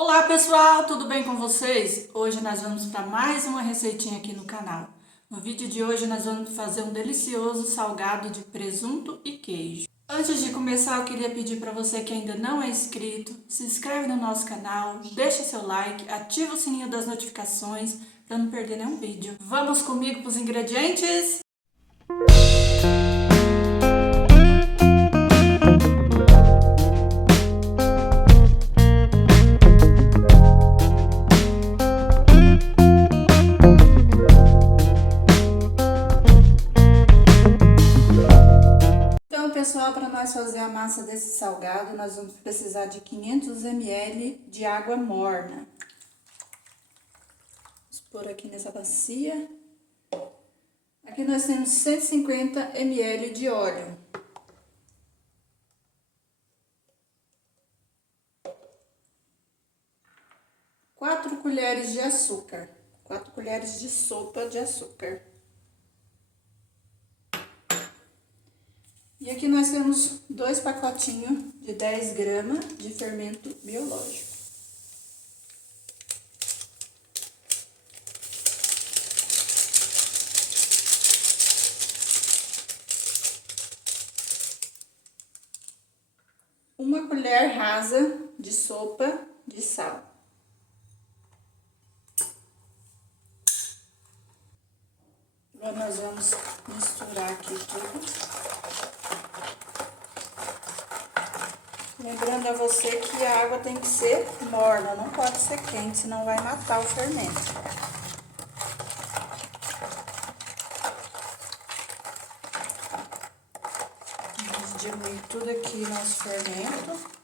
Olá pessoal, tudo bem com vocês? Hoje nós vamos para mais uma receitinha aqui no canal. No vídeo de hoje nós vamos fazer um delicioso salgado de presunto e queijo. Antes de começar eu queria pedir para você que ainda não é inscrito, se inscreve no nosso canal, deixa seu like, ativa o sininho das notificações para não perder nenhum vídeo. Vamos comigo para os ingredientes? Pessoal, para nós fazer a massa desse salgado, nós vamos precisar de 500 ml de água morna. Vamos pôr aqui nessa bacia. Aqui nós temos 150 ml de óleo. Quatro colheres de açúcar. 4 colheres de sopa de açúcar. E aqui nós temos 2 pacotinhos de 10 gramas de fermento biológico. Uma colher rasa de sopa de sal. Agora nós vamos misturar aqui tudo. Lembrando a você que a água tem que ser morna, não pode ser quente, senão vai matar o fermento. Vamos diluir tudo aqui nosso fermento.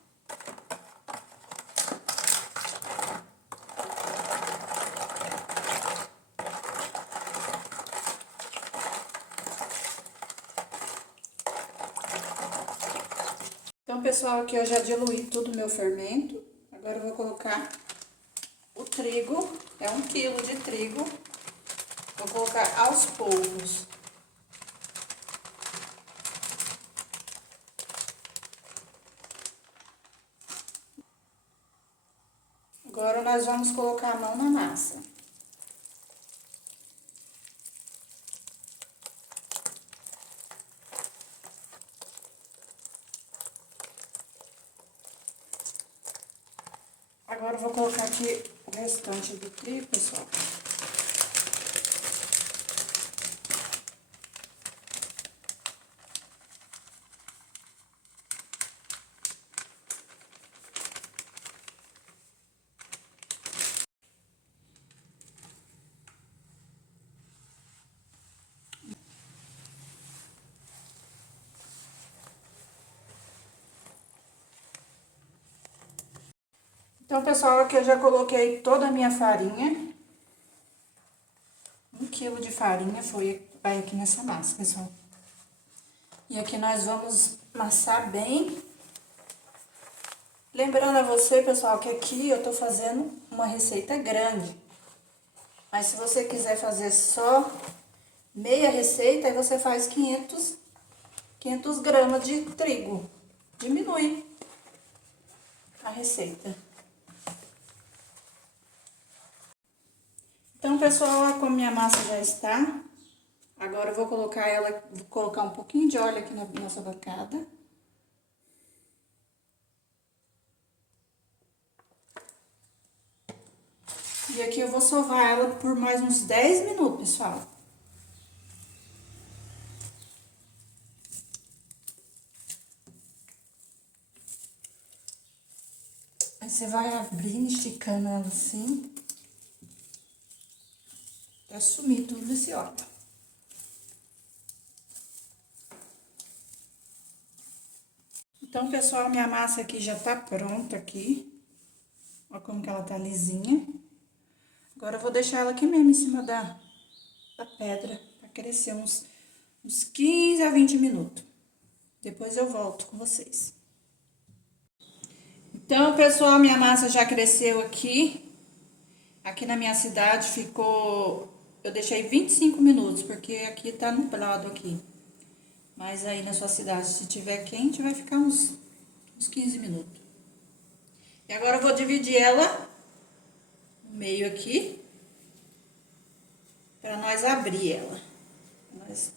Então, pessoal, aqui eu já diluí tudo o meu fermento. Agora eu vou colocar o trigo, é 1 quilo de trigo. Vou colocar aos poucos. Agora nós vamos colocar a mão na massa. Agora eu vou colocar aqui o restante do trigo, pessoal. Então, pessoal, aqui eu já coloquei toda a minha farinha. 1 quilo de farinha vai aqui nessa massa, pessoal. E aqui nós vamos amassar bem. Lembrando a você, pessoal, que aqui eu tô fazendo uma receita grande. Mas se você quiser fazer só meia receita, aí você faz 500 gramas de trigo. Diminui a receita. Então, pessoal, como minha massa já está, agora eu vou colocar um pouquinho de óleo aqui na nossa bancada. E aqui eu vou sovar ela por mais uns 10 minutos, pessoal. Aí você vai abrindo, esticando ela assim. Pra sumir tudo esse óleo. Então, pessoal, minha massa aqui já tá pronta aqui. Ó como que ela tá lisinha. Agora eu vou deixar ela aqui mesmo em cima da pedra pra crescer uns 15 a 20 minutos. Depois eu volto com vocês. Então, pessoal, minha massa já cresceu aqui. Aqui na minha cidade ficou... Eu deixei 25 minutos, porque aqui tá nublado aqui. Mas aí na sua cidade, se tiver quente, vai ficar uns 15 minutos. E agora eu vou dividir ela meio aqui, para nós abrir ela, pra nós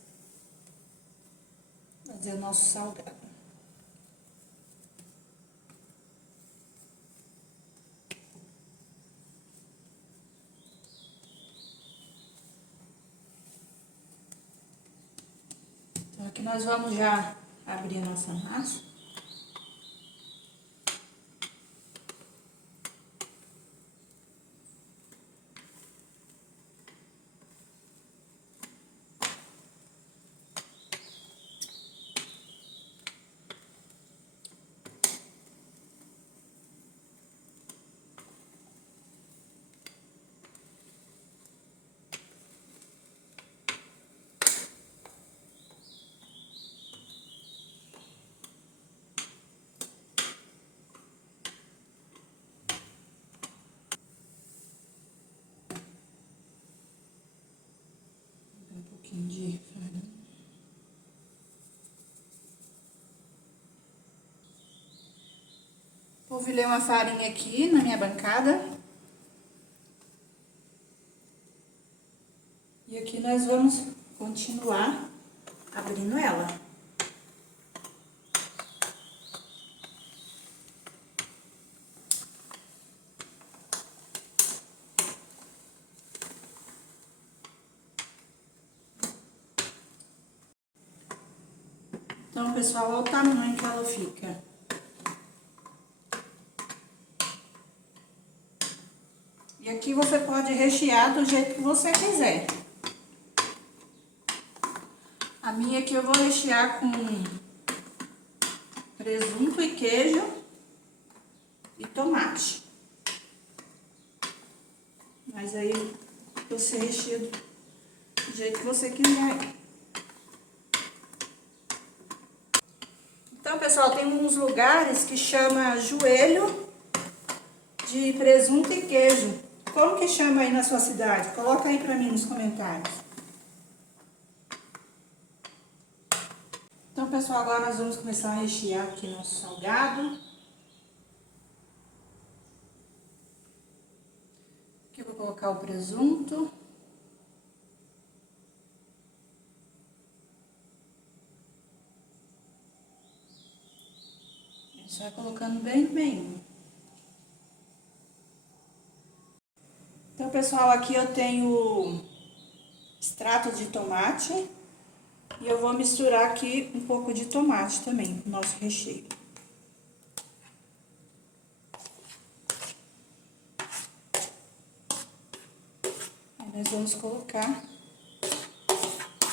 fazer o nosso salgado. Então, aqui nós vamos já abrir a nossa massa. Um pouquinho de farinha. Polvilhei uma farinha aqui na minha bancada. E aqui nós vamos continuar abrindo ela. Então, pessoal, olha o tamanho que ela fica. E aqui você pode rechear do jeito que você quiser. A minha aqui eu vou rechear com presunto e queijo e tomate. Mas aí você recheia do jeito que você quiser. Então, pessoal, tem uns lugares que chama joelho de presunto e queijo. Como que chama aí na sua cidade? Coloca aí pra mim nos comentários. Então, pessoal, agora nós vamos começar a rechear aqui nosso salgado. Aqui eu vou colocar o presunto. Você vai colocando bem no meio. Então, pessoal, aqui eu tenho extrato de tomate. E eu vou misturar aqui um pouco de tomate também, no nosso recheio. Aí nós vamos colocar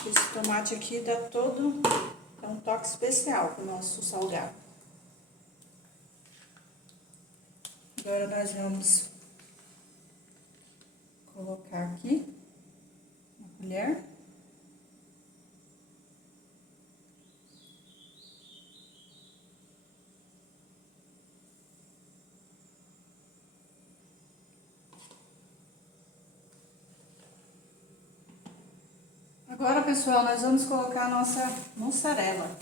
esse tomate aqui, dá um toque especial pro nosso salgado. Agora nós vamos colocar aqui uma colher. Agora, pessoal, nós vamos colocar a nossa mussarela.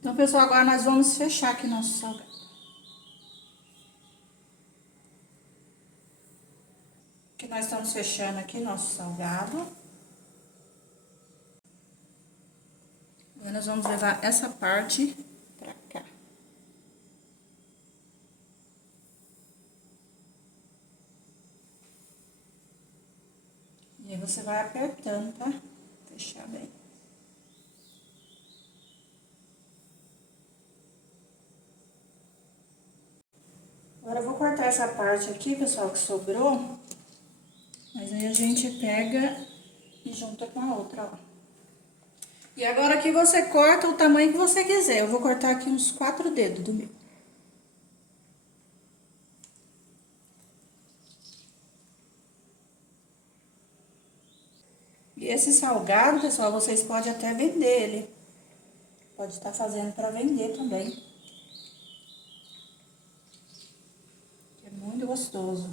Então, pessoal, agora nós vamos fechar aqui nosso salgado. Aqui nós estamos fechando aqui nosso salgado. Agora nós vamos levar essa parte pra cá. E aí você vai apertando, tá? Fechar bem. Agora eu vou cortar essa parte aqui, pessoal, que sobrou. Mas aí a gente pega e junta com a outra, ó. E agora aqui você corta o tamanho que você quiser. Eu vou cortar aqui uns 4 dedos do meu. esse salgado, pessoal, vocês podem até vender ele. Pode estar fazendo para vender também. É muito gostoso.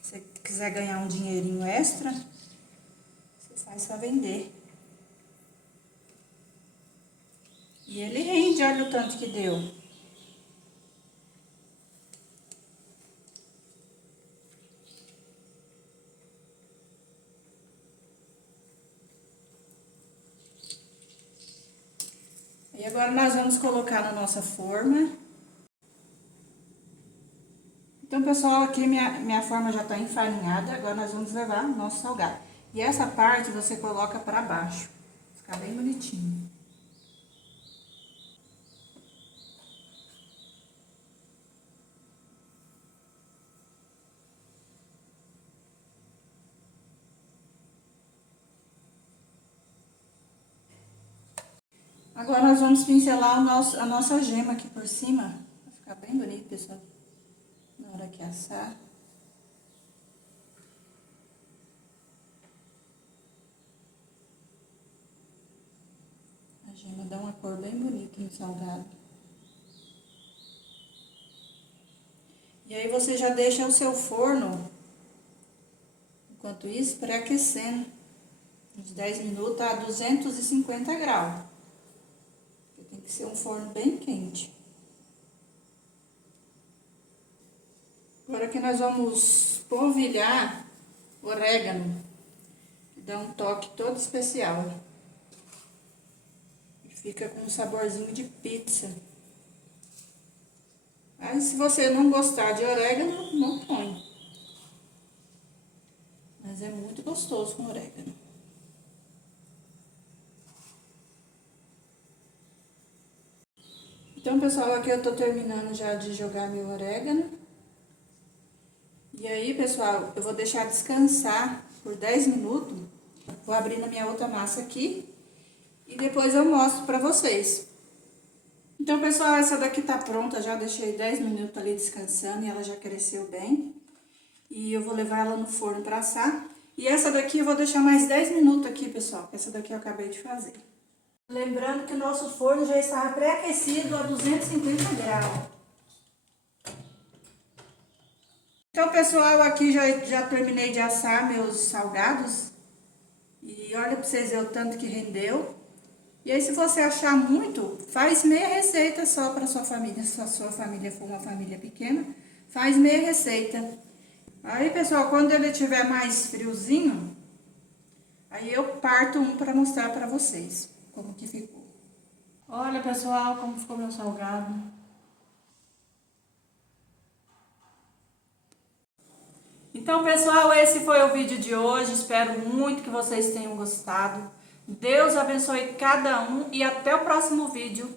Se você quiser ganhar um dinheirinho extra, você faz para vender. E ele rende, olha o tanto que deu. E agora nós vamos colocar na nossa forma. Então, pessoal, aqui minha forma já tá enfarinhada, agora nós vamos levar o nosso salgado. E essa parte você coloca pra baixo, ficar bem bonitinho. Agora nós vamos pincelar a nossa gema aqui por cima, vai ficar bem bonito, pessoal, na hora que assar. A gema dá uma cor bem bonita no salgado. E aí você já deixa o seu forno, enquanto isso, pré-aquecendo, uns 10 minutos a 250 graus. Tem que ser um forno bem quente. Agora que nós vamos polvilhar orégano, que dá um toque todo especial. E fica com um saborzinho de pizza. Mas se você não gostar de orégano, não põe. Mas é muito gostoso com orégano. Então, pessoal, aqui eu tô terminando já de jogar meu orégano. E aí, pessoal, eu vou deixar descansar por 10 minutos. Vou abrir na minha outra massa aqui. E depois eu mostro pra vocês. Então, pessoal, essa daqui tá pronta. Já deixei 10 minutos ali descansando e ela já cresceu bem. E eu vou levar ela no forno pra assar. E essa daqui eu vou deixar mais 10 minutos aqui, pessoal. Essa daqui eu acabei de fazer. Lembrando que o nosso forno já estava pré-aquecido a 250 graus. Então, pessoal, aqui já terminei de assar meus salgados. E olha pra vocês verem o tanto que rendeu. E aí, se você achar muito, faz meia receita só para sua família. Se a sua família for uma família pequena, faz meia receita. Aí, pessoal, quando ele estiver mais friozinho, aí eu parto um para mostrar para vocês como que ficou. Olha, pessoal, como ficou meu salgado. Então, pessoal, esse foi o vídeo de hoje. Espero muito que vocês tenham gostado. Deus abençoe cada um e até o próximo vídeo.